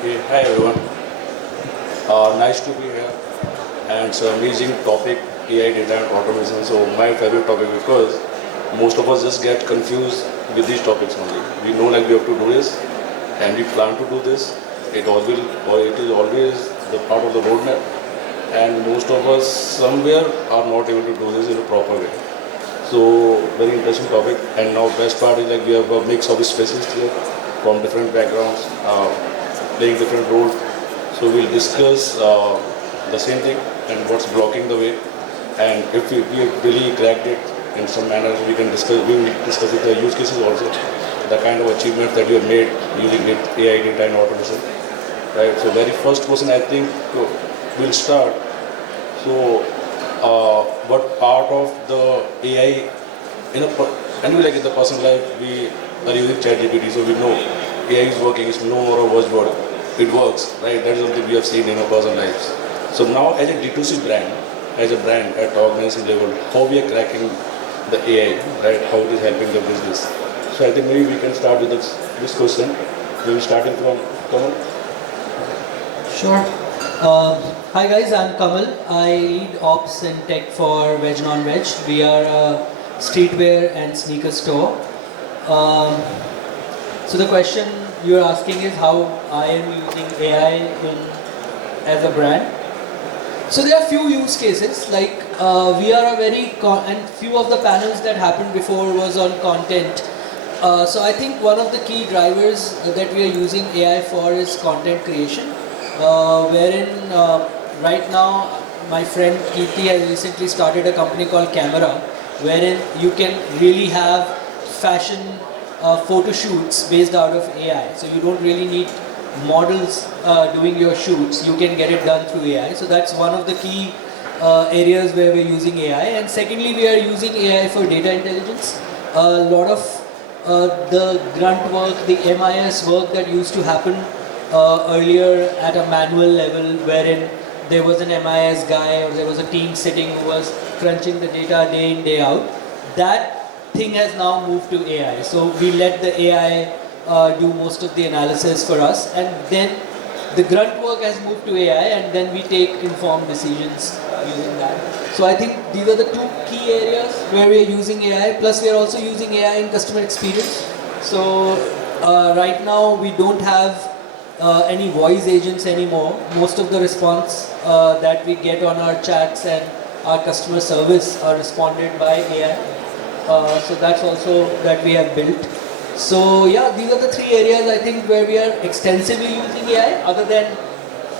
Hey, hi everyone. Nice to be here. And it's an amazing topic, AI data and automation. So my favorite topic because most of us just get confused with these topics only. We know like we have to do this and we plan to do this. It is always the part of the roadmap. And most of us somewhere are not able to do this in a proper way. So very interesting topic. And now best part is like we have a mix of specialists here from different backgrounds, playing different roles. So we'll discuss the same thing and what's blocking the way. And if we have really cracked it in some manner, we will discuss it, the use cases also, the kind of achievements that we have made using AI data and automation. Right. So very first question I think we'll start. So what part of the AI anyway, like in the personal life we are using ChatGPT, so we know AI is working. It's no more a buzzword. It works, right? That is something we have seen in our personal lives. So now as a D2C brand, as a brand at organization level, how we are cracking the AI, right? How it is helping the business. So I think maybe we can start with this question. Maybe starting from Kammal. Sure. Hi guys, I'm Kammal. I lead ops and tech for Veg NonVeg. We are a streetwear and sneaker store. So the question you're asking is how I am using AI as a brand. So there are few use cases, like we are a and few of the panels that happened before was on content. So I think one of the key drivers that we are using AI for is content creation, wherein right now my friend Kirti has recently started a company called Camera, wherein you can really have fashion photo shoots based out of AI. So you don't really need models doing your shoots, you can get it done through AI. So that's one of the key areas where we're using AI. And secondly, we are using AI for data intelligence. A lot of the grunt work, the MIS work that used to happen earlier at a manual level, wherein there was an MIS guy or there was a team sitting who was crunching the data day in, day out. That thing has now moved to AI. So we let the AI do most of the analysis for us, and then the grunt work has moved to AI, and then we take informed decisions using that. So I think these are the two key areas where we are using AI, plus we are also using AI in customer experience. So right now we don't have any voice agents anymore. Most of the response that we get on our chats and our customer service are responded by AI. So that's also that we have built. So yeah, these are the three areas I think where we are extensively using AI, other than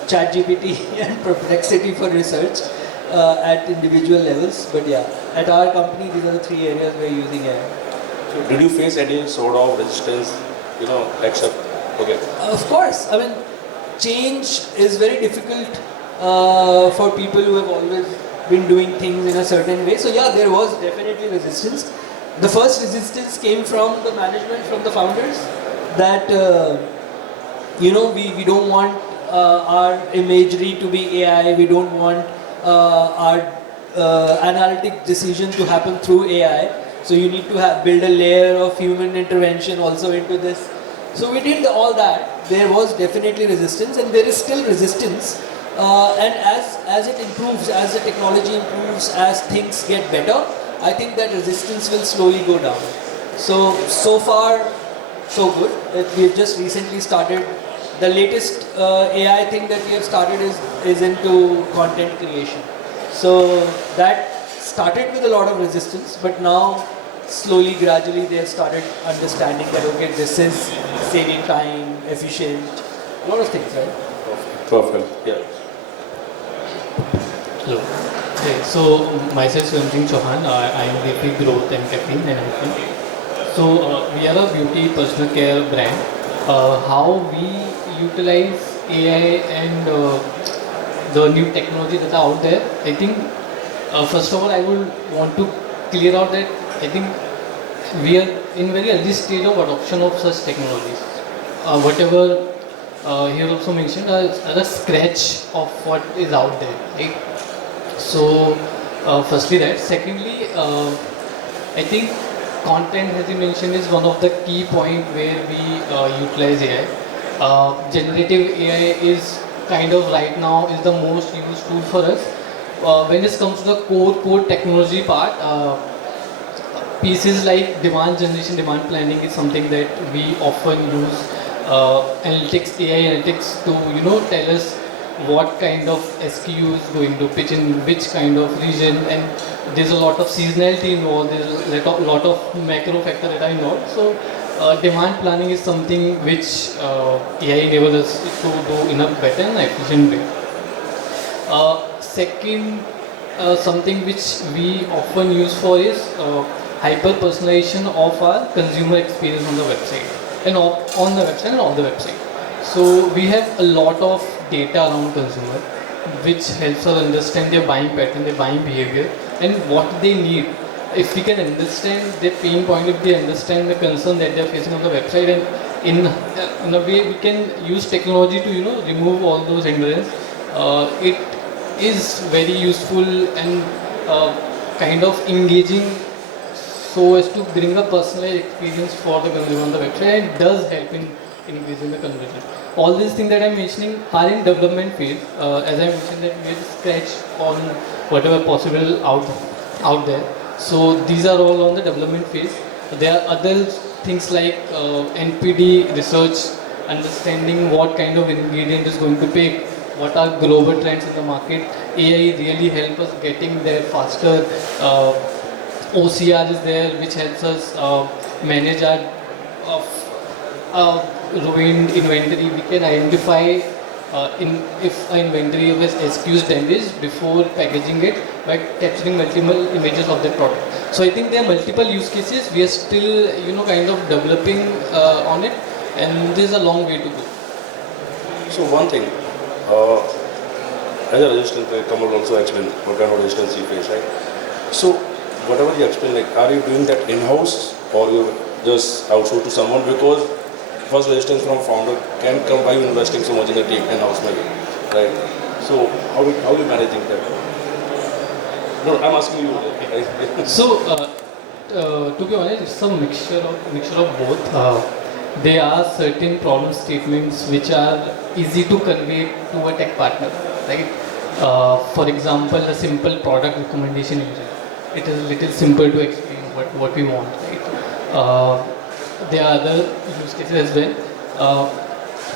ChatGPT and Perplexity for research at individual levels. But yeah, at our company, these are the three areas we're using AI. So did you face any sort of resistance, except, okay? Of course, I mean, change is very difficult for people who have always been doing things in a certain way. So yeah, there was definitely resistance. The first resistance came from the management, from the founders, that we don't want our imagery to be AI. We don't want our analytic decision to happen through AI. So you need to build a layer of human intervention also into this. So we did all that. There was definitely resistance, and there is still resistance. And as it improves, as the technology improves, as things get better, I think that resistance will slowly go down. So far, so good. We have just recently started. The latest AI thing that we have started is into content creation. So that started with a lot of resistance, but now slowly, gradually, they have started understanding that, okay, this is saving time, efficient, a lot of things, right? Perfect. Yeah. Hello. Okay, so myself Singh Chauhan, I am VP Growth and Caffeine and everything. So we are a beauty personal care brand. How we utilize AI and the new technology that are out there, I think first of all I would want to clear out that I think we are in very early stage of adoption of such technologies. Whatever here also mentioned are a scratch of what is out there, right? So firstly that. Secondly, I think content, as you mentioned, is one of the key point where we utilize AI. generative AI is kind of right now is the most used tool for us. When it comes to the core technology part, pieces like demand generation, demand planning is something that we often use analytics, AI analytics to tell us what kind of SKU is going to pitch in which kind of region, and there's a lot of seasonality involved. There's a lot of macro factor that are involved. So demand planning is something which AI enables us to do in a better and efficient way. Second, something which we often use for is hyper personalization of our consumer experience on the website and on the website and off the website. So we have a lot of data around consumer which helps us understand their buying pattern, their buying behavior, and what they need. If we can understand their pain point, if they understand the concern that they are facing on the website, and in a way we can use technology to remove all those hindrances. It is very useful and kind of engaging, so as to bring a personalized experience for the consumer on the website, and it does help in increasing the conversion. All these things that I'm mentioning are in development phase. As I mentioned, that we are scratch on whatever possible out there. So these are all on the development phase. There are other things like NPD research, understanding what kind of ingredient is going to pick, what are global trends in the market. AI really help us getting there faster. OCR is there, which helps us manage our ruined inventory. We can identify if our inventory was SKUs damaged before packaging it by capturing multiple images of the product. So I think there are multiple use cases. We are still kind of developing on it, and there's a long way to go. So one thing, as a resistance, like Kammal also explained what kind of resistance you face, right? So whatever you explain, like, are you doing that in-house or you just outsource to someone? Because first resistance from founder can come by investing so much in the team in-house maybe, right? So how are you managing that? No, I'm asking you. Right? So to be honest, it's a mixture of both. There are certain problem statements which are easy to convey to a tech partner, right? For example, a simple product recommendation engine. It is a little simple to explain what we want, right? There are other use cases as well.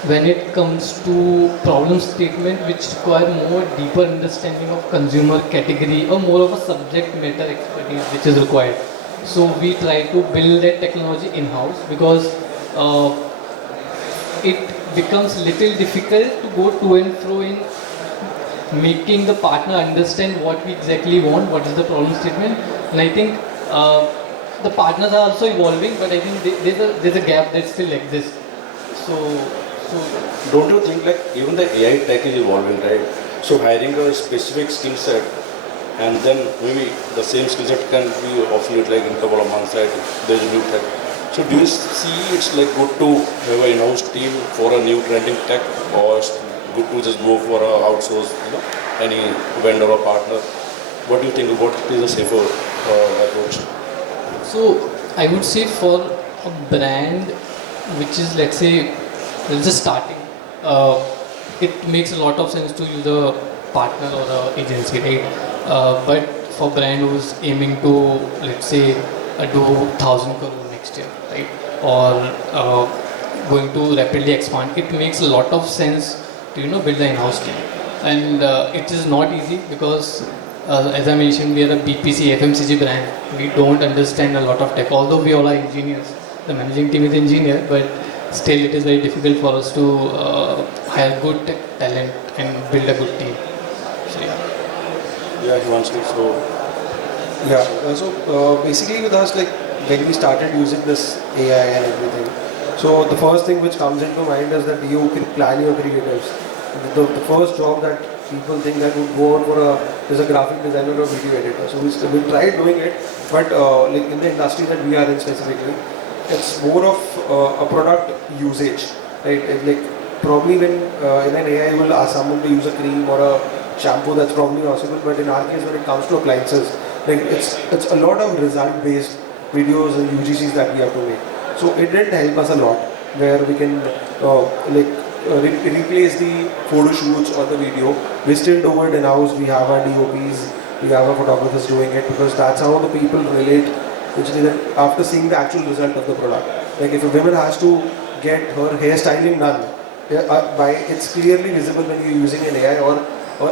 When it comes to problem statement which require more deeper understanding of consumer category or more of a subject matter expertise which is required. So we try to build that technology in-house, because it becomes little difficult to go to and fro in making the partner understand what we exactly want, what is the problem statement. And I think the partners are also evolving, but I think there's a gap that still exists. So don't you think like even the AI tech is evolving, right? So hiring a specific skill set and then maybe the same skill set can be obsolete like in a couple of months, right? There's a new tech. So do you see it's like good to have an in-house team for a new trending tech, or it's good to just go for a outsource, any vendor or partner? What do you think? What is a safer approach? So I would say for a brand which is, let's say, just starting, it makes a lot of sense to use a partner or an agency, right? But for brand who's aiming to, let's say, do 1,000 crore next year, right? Or going to rapidly expand, it makes a lot of sense to build an in-house team. And it is not easy because as I mentioned, we are a BPC, FMCG brand. We don't understand a lot of tech, although we all are engineers. The managing team is engineer, but still it is very difficult for us to hire good tech talent and build a good team. So Yeah, Himanshu. So basically with us, like when we started using this AI and everything, so the first thing which comes into mind is that you can plan your creatives. The first job that people think that would go on is a graphic designer or video editor. So we tried doing it, but like in the industry that we are in specifically, it's more of a product usage, right? Like probably when in an AI will ask someone to use a cream or a shampoo, that's probably possible. But in our case, when it comes to appliances, like it's a lot of result-based videos and UGCs that we have to make. So it didn't help us a lot, where we can like replace the photo shoots or the video. We still do it in-house. We have our DOPs, we have our photographers doing it because that's how the people relate actually that after seeing the actual result of the product. Like if a woman has to get her hairstyling done, it's clearly visible when you're using an AI or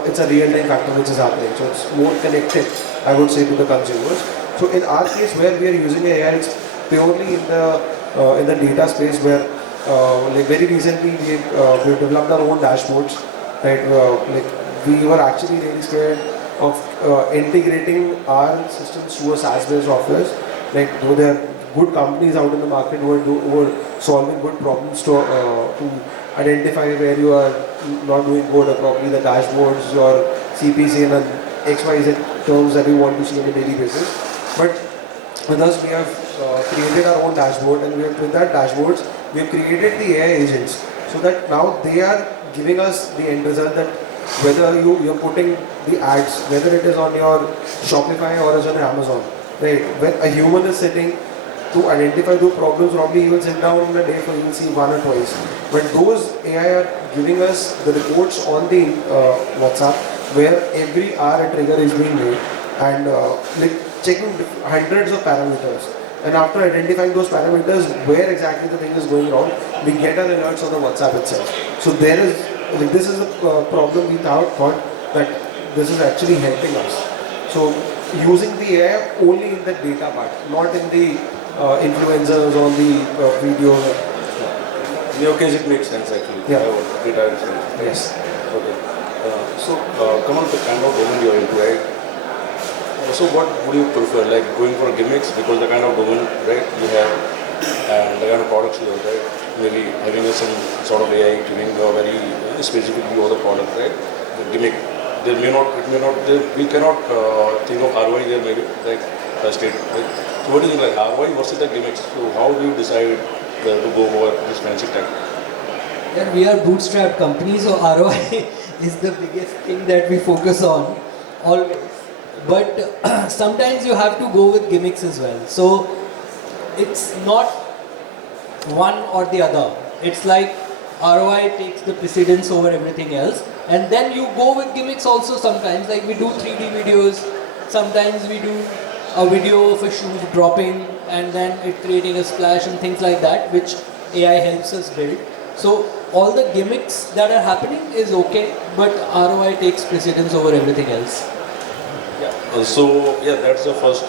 it's a real-time factor which is happening. So it's more connected, I would say, to the consumers. So in our case, where we are using AI, it's purely in the data space where, like very recently, we developed our own dashboards. Right, like we were actually really scared of integrating our systems to a SaaS-based office. Like though there are good companies out in the market who are solving good problems to identify where you are not doing good or properly the dashboards or CPC and XYZ terms that you want to see on a daily basis. But with us, we have created our own dashboard, and with that dashboards, we have created the AI agents so that now they are giving us the end result that whether you're putting the ads, whether it is on your Shopify or is on Amazon, right? When a human is sitting to identify those problems, probably he will sit down in a day for you will see one or twice. But those AI are giving us the reports on the WhatsApp where every hour a trigger is being made and like checking hundreds of parameters. And after identifying those parameters, where exactly the thing is going wrong, we get our alerts on the WhatsApp itself. So there is, this is a problem we thought that this is actually helping us. So using the AI only in the data part, not in the influencers on the video. In your case, it makes sense actually. Yeah. Data insurance. Yes. Okay. So, Kammal, the kind of domain you're into, right? So, what would you prefer? Like going for gimmicks because the kind of domain, right, you have, and the kind of products you have, right? Maybe having some sort of AI giving a very specific view of the product, right? The gimmick. There may not, it may not. We cannot think of ROI there, maybe like a state. Right? So, what do you think, like ROI versus the gimmicks? So, how do you decide whether to go over this fancy tech? Yeah, we are bootstrapped companies, so ROI is the biggest thing that we focus on always. But sometimes you have to go with gimmicks as well. So it's not one or the other. It's like ROI takes the precedence over everything else. And then you go with gimmicks also sometimes. Like we do 3D videos. Sometimes we do a video of a shoe dropping and then it creating a splash and things like that, which AI helps us build. So all the gimmicks that are happening is okay, but ROI takes precedence over everything else. Yeah. So yeah, that's the first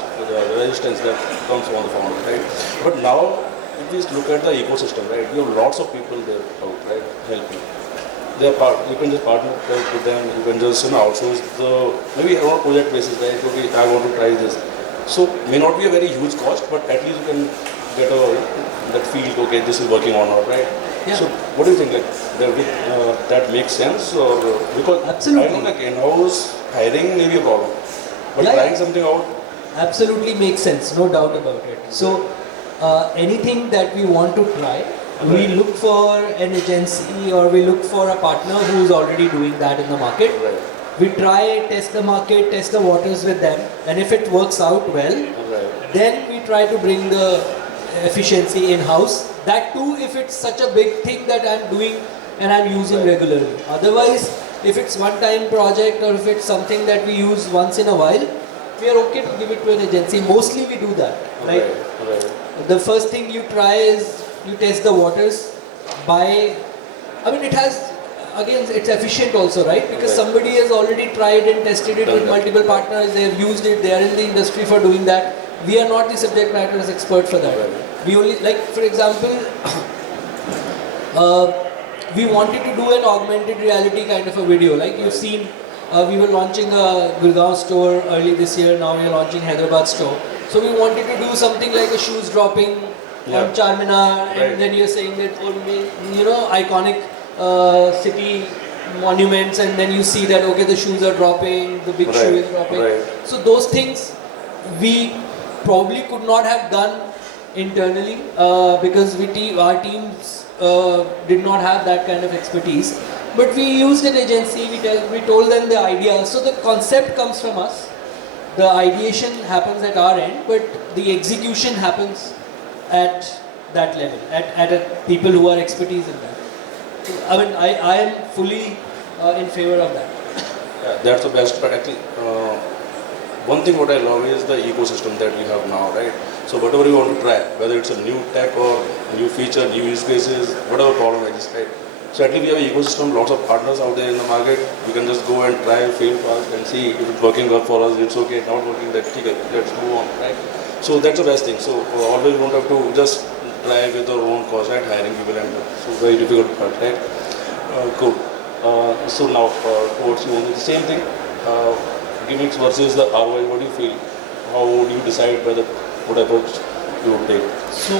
resistance that comes from the founder, right? But now, if we look at the ecosystem, right, you have lots of people there out, right, helping. They are part. You can just partner with them. You can just outsource the maybe on a project basis, right? Okay, I want to try this. So may not be a very huge cost, but at least you can get that feel. Okay, this is working or not, right? Yeah. So what do you think? Like that makes sense, or because Absolutely. I know like in-house hiring may be a problem, but Yeah, trying yeah. something out. Absolutely makes sense, no doubt about it. So anything that we want to try, we look for an agency or we look for a partner who is already doing that in the market. Right. We try, test the market, test the waters with them, and if it works out well, Right. then we try to bring the efficiency in-house. That too, if it's such a big thing that I'm doing and I'm using Right. regularly. Otherwise, if it's one-time project or if it's something that we use once in a while, we are okay to give it to an agency. Mostly we do that. Like Right. the first thing you try is you test the waters by, I mean it has, again it's efficient also, right? Because Right. somebody has already tried and tested it Done with that. multiple partners, they have used it, they are in the industry for doing that. We are not the subject matter expert for that. Right. We only, like for example, we wanted to do an augmented reality kind of a video. Like you've seen, we were launching a Gurgaon store early this year, now we are launching Hyderabad store. So we wanted to do something like a shoes dropping Yeah. on Charminar, and Right. then you're saying that, iconic city monuments, and then you see that, okay, the shoes are dropping, the big shoe Right. is dropping. Right. So those things we probably could not have done internally because our teams did not have that kind of expertise. But we used an agency, we told them the idea. So the concept comes from us, the ideation happens at our end, but the execution happens at that level, at people who are expertise in that. I mean, I am fully in favor of that. Yeah, that's the best. But actually, one thing what I love is the ecosystem that we have now, right? So whatever you want to try, whether it's a new tech or new feature, new use cases, whatever problem it is, right? So at least we have an ecosystem, lots of partners out there in the market. We can just go and try, fail fast and see if it's working well for us, it's okay, not working, that's okay, let's move on, right? So that's the best thing. So always don't have to just try with our own cost, right? Hiring people and so very difficult part, right? Cool. So now towards you, only the same thing. Gimmicks versus the ROI. What do you feel? How do you decide whether what approach you would take? So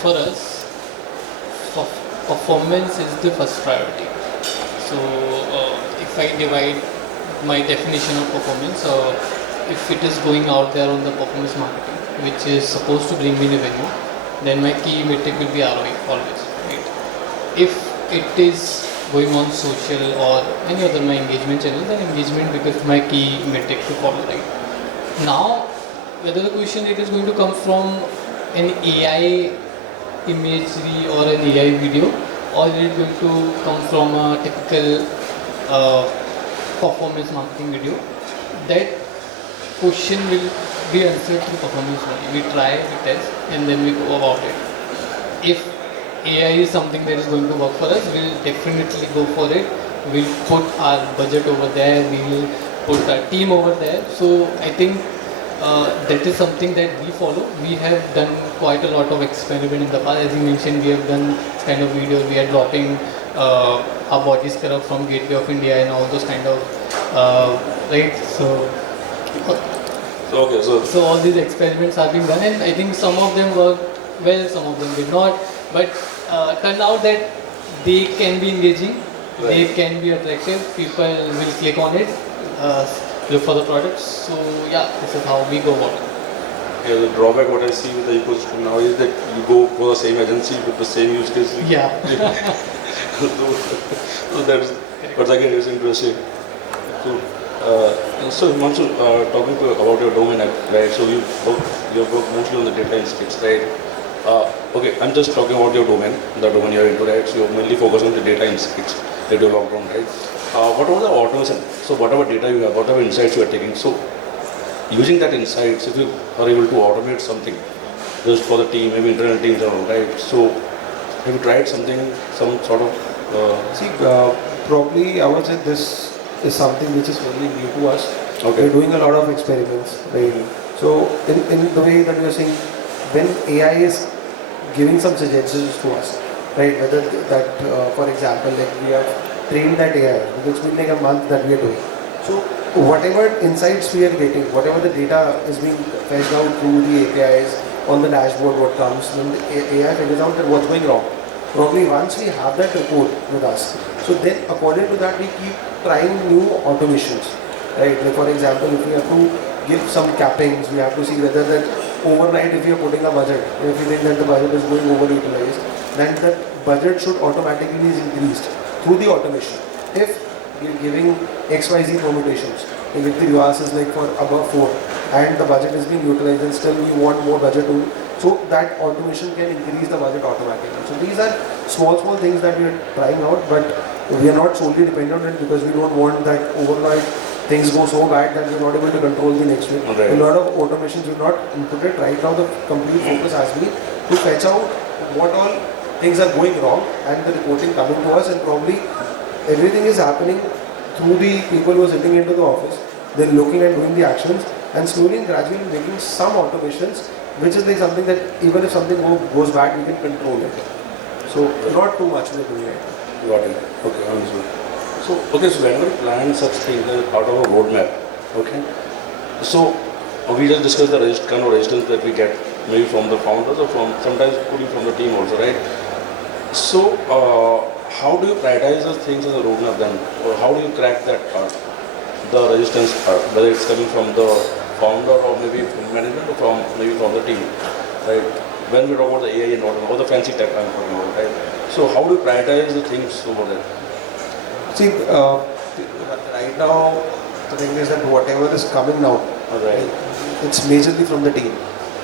for us, performance is the first priority. So if I divide my definition of performance, if it is going out there on the performance marketing, which is supposed to bring me revenue, then my key metric will be ROI always. Right? If it is going on social or any other my engagement channel, then engagement becomes my key metric to follow. Right? Now, whether the question it is going to come from an AI imagery or an AI video, or is it going to come from a typical performance marketing video, that question will be answered through performance only. We try, we test, and then we go about it. If AI is something that is going to work for us, we'll definitely go for it. We'll put our budget over there, we'll put our team over there. So I think that is something that we follow. We have done quite a lot of experiment in the past. As you mentioned, we have done this kind of videos. We are dropping our body scrub from Gateway of India and all those kind of right. So all these experiments are being done, and I think some of them worked well, some of them did not. But turned out that they can be engaging, they can be attractive. People will click on it, look for the products. So yeah, this is how we go about it. Yeah, the drawback what I see with the ecosystem now is that you go for the same agency with the same use case. Yeah. So that's again it's interesting. So Himanshu, talking about your domain, right? So you work mostly on the data insights, right? Okay, I'm just talking about your domain, the domain you're into, right? So you're mainly focused on the data insights that you worked on, right? What about the automation? So whatever data you have, whatever insights you are taking, so using that insights, if you are able to automate something just for the team, maybe internal teams and all, right? So have you tried something, some sort of? Probably I would say this is something which is fairly new to us. Okay. We're doing a lot of experiments, right? So in the way that we are saying, when AI is giving some suggestions to us, right? Whether that, for example, like we have trained that AI, because it's been like a month that we are doing. So whatever insights we are getting, whatever the data is being fetched out through the APIs on the dashboard, what comes, then the AI figures out that what's going wrong. Probably once we have that report with us, so then according to that we keep trying new automations, right? Like for example, if we have to give some cappings, we have to see whether that overnight if we are putting a budget, if we think that the budget is going overutilized, then that budget should automatically be increased through the automation. If we are giving XYZ permutations, if the UAS is like for above 4 and the budget is being utilized and still we want more budget to, so that automation can increase the budget automatically. So these are small things that we are trying out, but we are not solely dependent on it because we don't want that overnight things go so bad that we're not able to control the next week. Right. A lot of automations we've not inputted. Right now the complete focus has been to fetch out what all things are going wrong and the reporting coming to us, and probably everything is happening through the people who are sitting into the office. They're looking and doing the actions and slowly and gradually making some automations, which is like something that even if something goes bad, we can control it. So not too much we're doing it. Got it. Okay, understood. So whenever we plan such things as part of a roadmap, okay. So we just discussed the kind of resistance that we get maybe from the founders or from sometimes could be from the team also, right? So how do you prioritize those things as a roadmap then? Or how do you crack that part, the resistance part, whether it's coming from the founder or maybe from management or from maybe from the team, right? When we talk about the AI and all the fancy tech I'm talking about, right? So how do you prioritize the things over there? See, right now the thing is that whatever is coming now, Right. it's majorly from the team,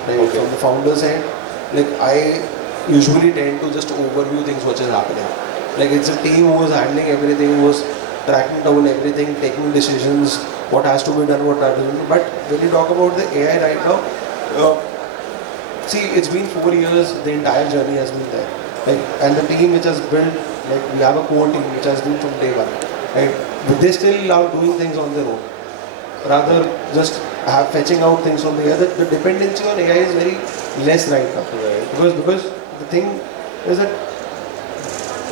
right? Okay. From the founder's end. Like I usually tend to just overview things which is happening, Like it's a team who is handling everything, who is tracking down everything, taking decisions, what has to be done, what not to be done. But when you talk about the AI right now, see, it's been 4 years, the entire journey has been there. Like, and the team which has built, like we have a core team which has been from day one. Right? But they still are doing things on their own. Rather just fetching out things from the air. The dependency on AI is very less right now. Right. Because the thing is that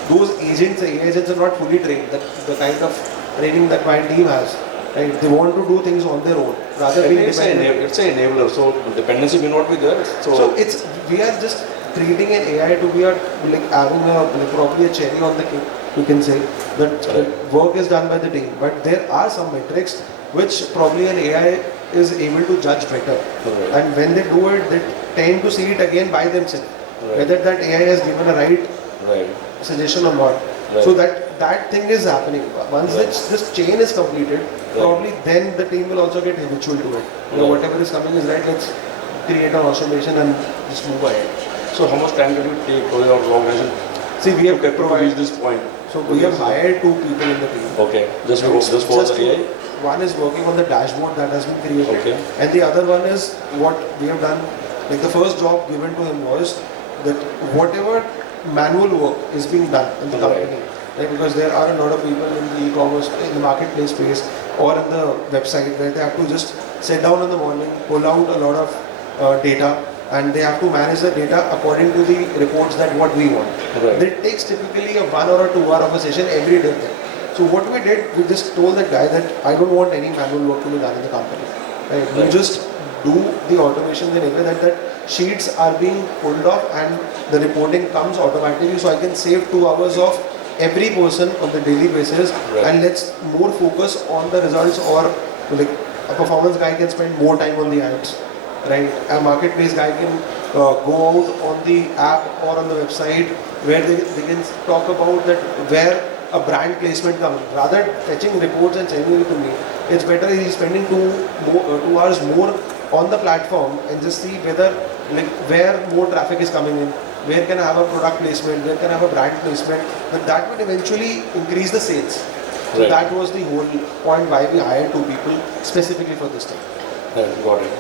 those agents, the AI agents are not fully trained. The kind of training that my team has. Right? They want to do things on their own. Rather And being it's an enabler, so dependency may not be there. So it's, we are just treating an AI to be like having probably a cherry on the cake, you can say, that work is done by the team. But there are some metrics which probably an AI is able to judge better. Right. And when they do it, they tend to see it again by themselves. Right. Whether that AI has given a right suggestion or not. Right. So that thing is happening. Once this chain is completed, probably then the team will also get habitual to it. You know, whatever is coming is right, let's create an automation and just move ahead. So how much time did it take for your organization See, we have to reach this point? So we have hired 2 people in the team. Okay, just for the AI? One is working on the dashboard that has been created, Okay. and the other one is what we have done. Like the first job given to him was that whatever manual work is being done in the company, right? Because there are a lot of people in the e-commerce, in the marketplace space, or in the website where they have to just sit down in the morning, pull out a lot of data, and they have to manage the data according to the reports that what we want. Right. It takes typically a 1 or a 2 hour of a session every day. So what we did, we just told that guy that I don't want any manual work to be done in the company. Right? We just do the automation in a way that sheets are being pulled off and the reporting comes automatically, so I can save 2 hours of every person on the daily basis, and let's more focus on the results, or like a performance guy can spend more time on the ads. Right, a marketplace guy can go out on the app or on the website where they can talk about that where a brand placement comes. Rather fetching reports and sending it to me, it's better he's spending 2 hours more on the platform and just see whether like where more traffic is coming in, where can I have a product placement, where can I have a brand placement. But that would eventually increase the sales. So that was the whole point why we hired 2 people specifically for this thing. Got it.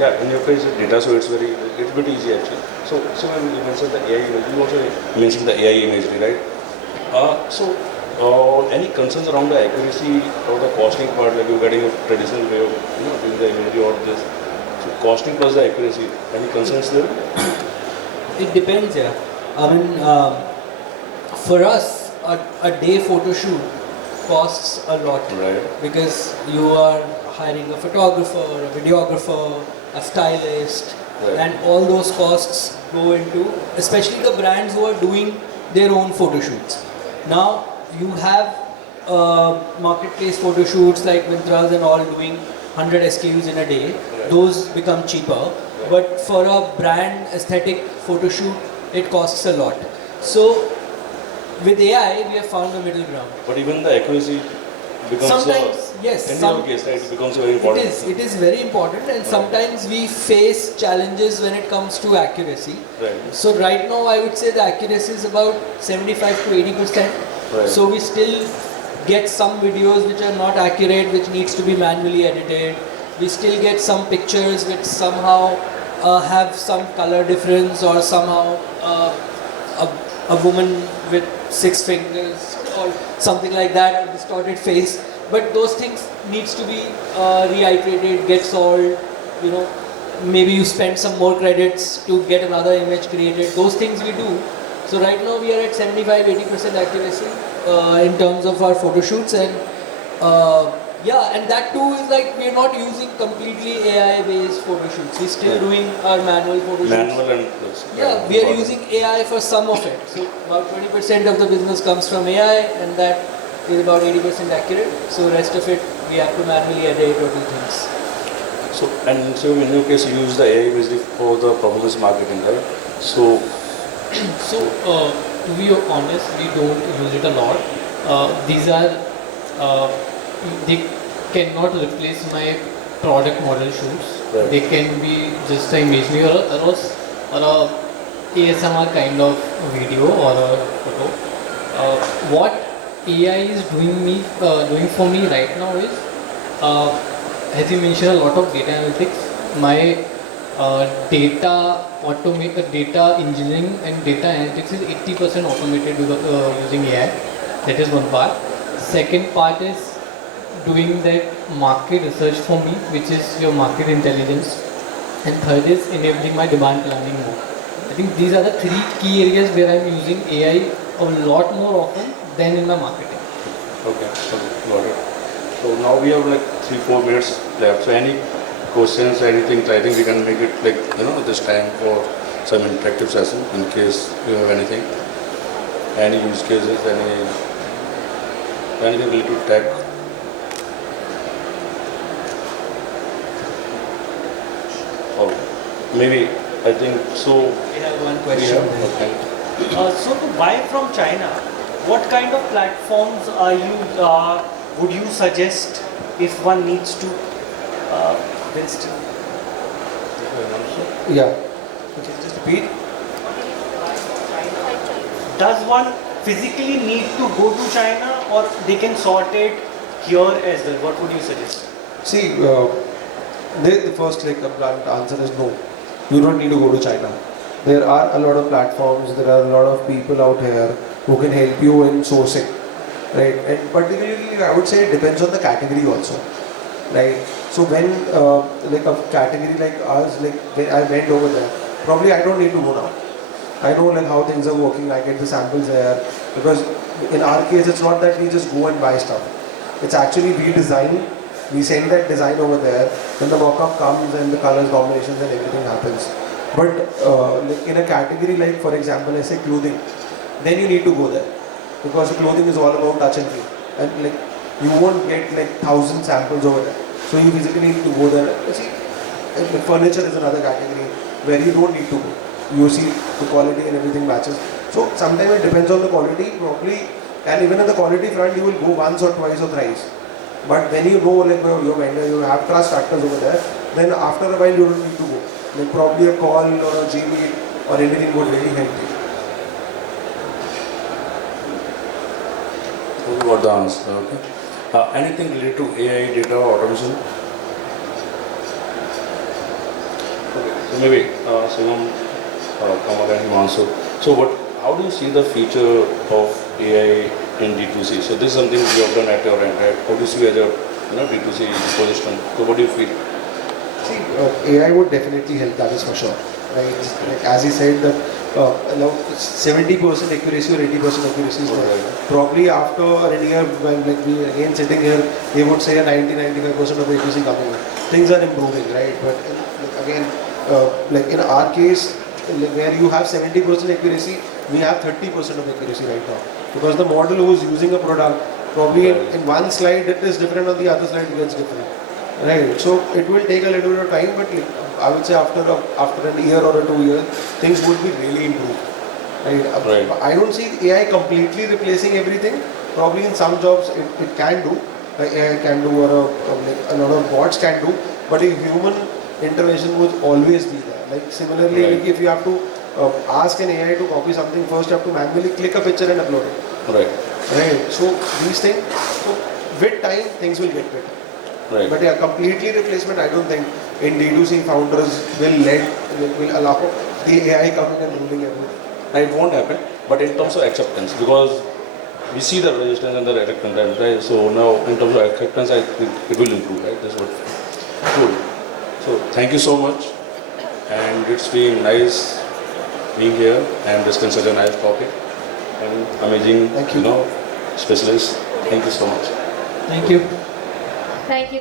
Yeah, in your case, data, so it's a bit easy actually. So when you mentioned the AI imagery, you also mentioned the AI imagery, right? Any concerns around the accuracy or the costing part, like you're getting a traditional way of doing the imagery or this? So costing plus the accuracy, any concerns there? It depends, yeah. I mean, for us, a day photo shoot costs a lot, Right. because you are hiring a photographer, a videographer, a stylist, and all those costs go into, especially the brands who are doing their own photo shoots. Now you have marketplace photo shoots like Mintras and all doing 100 SKUs in a day. Those become cheaper, but for a brand aesthetic photo shoot, it costs a lot. So with AI, we have found a middle ground. But even the accuracy becomes Sometimes, yes. in your case, right, it becomes very important. It is very important, and sometimes we face challenges when it comes to accuracy. Right. So right now, I would say the accuracy is about 75 to 80%. Right. So we still get some videos which are not accurate, which needs to be manually edited. We still get some pictures which somehow have some color difference, or somehow a woman with 6 fingers or something like that, a distorted face. But those things needs to be reiterated, get solved. Maybe you spend some more credits to get another image created. Those things we do. So right now we are at 75-80% accuracy in terms of our photo shoots, and and that too is like we are not using completely AI-based photo shoots. We're still doing our manual photo shoots. Manual and plus. We are using AI for some of it. So about 20% of the business comes from AI, and that is about 80% accurate. So rest of it we have to manually edit or do things. So in your case, you use the AI basically for the performance marketing, right? So to be honest, we don't use it a lot. These are they cannot replace my product model shoots. Right. They can be just an imagery or a ASMR kind of video or a photo. what AI is doing for me right now is, as you mentioned, a lot of data analytics. My data engineering and data analytics is 80% automated using AI. That is one part. Second part is doing that market research for me, which is your market intelligence. And third is enabling my demand planning more. I think these are the three key areas where I'm using AI a lot more often than in my marketing. Okay, got it. So now we have like 3-4 minutes left. So any questions, anything? I think we can make it like this time for some interactive session in case you have anything, any use cases, anything related to tech. Or maybe I think so. We have one question. Okay. So to buy from China, what kind of platforms would you suggest if one needs to? Winston. Yeah. Okay, just repeat. Does one physically need to go to China, or they can sort it here as well? What would you suggest? See, the first blunt answer is no. You don't need to go to China. There are a lot of platforms, there are a lot of people out here who can help you in sourcing, right? And particularly, I would say it depends on the category also, right? So when a category like ours, when I went over there, probably I don't need to go now. I know how things are working. I get the samples there, because in our case, it's not that we just go and buy stuff. It's actually we design. We send that design over there, then the mock-up comes and the colors, combinations and everything happens. But in a category like, for example, I say clothing, then you need to go there, because clothing is all about touch and feel, and you won't get 1,000 samples over there. So you physically need to go there. See, furniture is another category where you don't need to go. You see the quality and everything matches. So sometimes it depends on the quality probably, and even in the quality front you will go once or twice or thrice. But when you know your vendor, you have trust factors over there, then after a while you don't need to go. Probably a call or a Gmail or anything would really help you. You got the answer. Okay. Anything related to AI, data, automation? Okay. So maybe Shivam, Kumar and Himanshu. So how do you see the future of AI in D2C? So this is something you have done at your end, right? How do you see as a D2C ecosystem? So what do you feel? See, AI would definitely help, that is for sure. Right? As he said, that 70% accuracy or 80% accuracy is there. Probably after a year, when we again sitting here, they would say a 90-95% of accuracy coming in. Things are improving, right? But again, in our case, where you have 70% accuracy, we have 30% of accuracy right now. Because the model who is using a product, probably in one slide it is different, on the other slide it gets different. Right, so it will take a little bit of time, but I would say after a year or 2 years, things would be really improved. Right? I don't see AI completely replacing everything. Probably in some jobs it can do, AI can do, or a lot of bots can do, but a human intervention would always be there. Similarly, if you have to ask an AI to copy something, first you have to manually click a picture and upload it. Right. So these things, with time, things will get better. Right. But completely replacement, I don't think in D2C founders will allow the AI coming and ruling everything. It won't happen, but in terms of acceptance, because we see the resistance and the acceptance, right? So now in terms of acceptance, I think it will improve, right? That's what. Cool. So thank you so much, and it's been nice being here and discussing such a nice topic and amazing, specialists. Thank you so much. Thank you. Thank you.